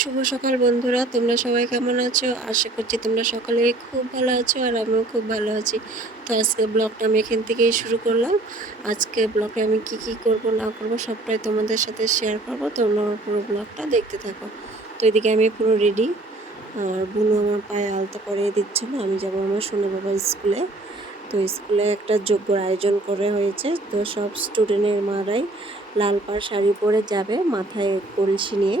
শুভ সকাল বন্ধুরা, তোমরা সবাই কেমন আছো? আশা করছি তোমরা সকলেই খুব ভালো আছো আর আমিও খুব ভালো আছি। তো আজকে ব্লগটা আমি এখান থেকেই শুরু করলাম। আজকে ব্লগে আমি কি করব না করব সবটাই তোমাদের সাথে শেয়ার করব। তোমরা পুরো ব্লগটা দেখতে থাকো। তো এদিকে আমি পুরো রেডি, আর বুনু আমার পায়ে আলতা পরিয়ে দিচ্ছিল। আমি যাব আমার সোনা বাবার স্কুলে। তো স্কুলে একটা যজ্ঞর আয়োজন করা হয়েছে। তো সব স্টুডেন্টের মারাই লাল পাড় শাড়ি পরে যাবে, মাথায় কলসি নিয়ে।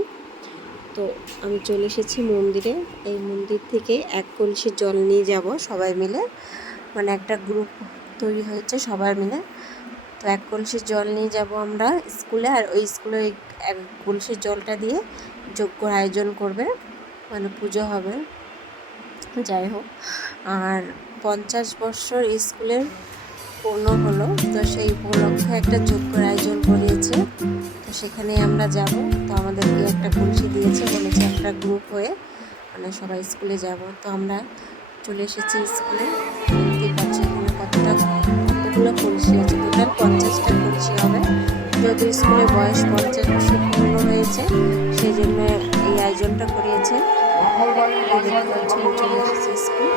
তো আমি চলে এসেছি মন্দিরে। এই মন্দির থেকে এক কলসি জল নিয়ে যাব সবাই মিলে, মানে একটা গ্রুপ তৈরি হয়েছে সবাই মিলে। তো এক কলসি জল নিয়ে যাব আমরা স্কুলে, আর ওই স্কুলে এক কলসি জলটা দিয়ে যজ্ঞর আয়োজন করবে, মানে পুজো হবে। যাই হোক, আর 50 বছর স্কুলের পূর্ণ হলো, তো সেই উপলক্ষে একটা যজ্ঞর আয়োজন করিয়েছে। তো সেখানে আমরা যাব। তো আমাদেরকে একটা কলসি দিয়েছে, বলেছে একটা গ্রুপ হয়ে মানে সবাই স্কুলে যাব। তো আমরা চলে এসেছি স্কুলে। দেখতেই পাচ্ছি এখানে কতগুলো কলসি আছে, টোটাল 50টা কলসি হবে। যেহেতু স্কুলের বয়স 50 বছর পূর্ণ হয়েছে, সেই জন্য এই আয়োজনটা করিয়েছে। চলে এসেছি স্কুল।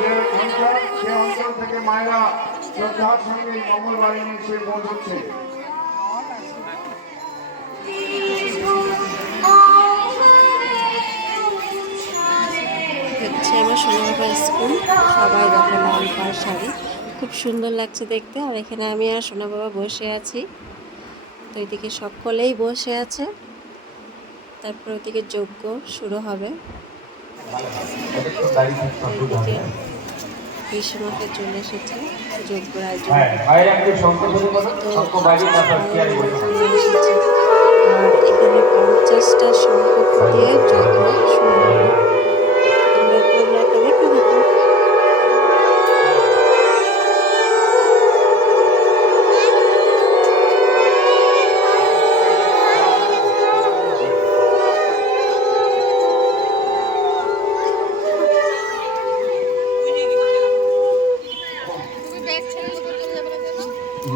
হচ্ছে আমার সোনা বাবা স্কুল। সবাই দেখো লাল পাড় শাড়ি, খুব সুন্দর লাগছে দেখতে। আর এখানে আমি আর সোনা বাবা বসে আছি। তো এদিকে সকলেই বসে আছে, তারপর ওদিকে যজ্ঞ শুরু হবে। ওইদিকে বিশ্বনাথে চলে এসেছে যজ্ঞ আয়োজন। তো আর এখানে 50টা শঙ্খ দিয়ে যজ্ঞ শুরু হবে। তোমরা প্রোগ্রামটা দেখতে থাকো।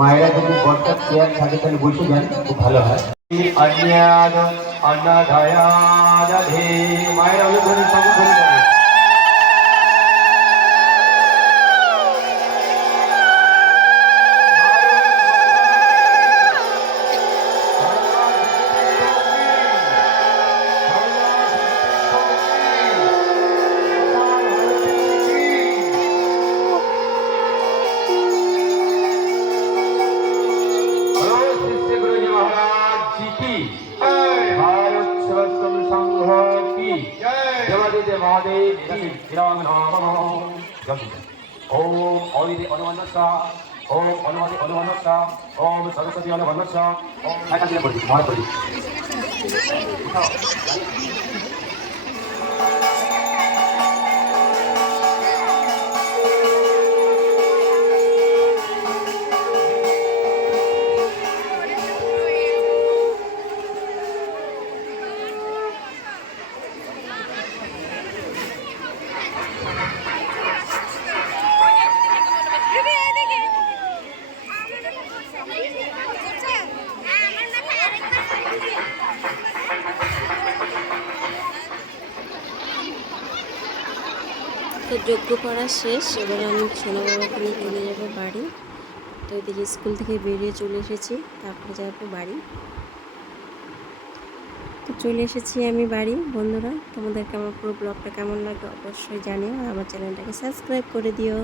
মায়েরা যদি বর্ষার চেয়ার থাকে তাহলে বসে যান, খুব ভালো হয়। মায়েরা অনুধানে সমর্থন করে। ओम अविदे अनुवन्नस्सा ओम अनुमति अनुवन्नस्सा ओम सरस्वती अनुवन्नस्सा ओम ऐसा दिया पड़ी मार पड़ी। তো যজ্ঞ করা শেষ, এবার আমি সোনা বাবাকে নিয়ে চলে যাবো বাড়ি। তো এদিকে স্কুল থেকে বেরিয়ে চলে এসেছি, তারপরে যাবো বাড়ি। তো চলে এসেছি আমি বাড়ি। বন্ধুরা, তোমাদেরকে আমার পুরো ব্লগটা কেমন লাগে অবশ্যই জানিও, আর আমার চ্যানেলটাকে সাবস্ক্রাইব করে দিও।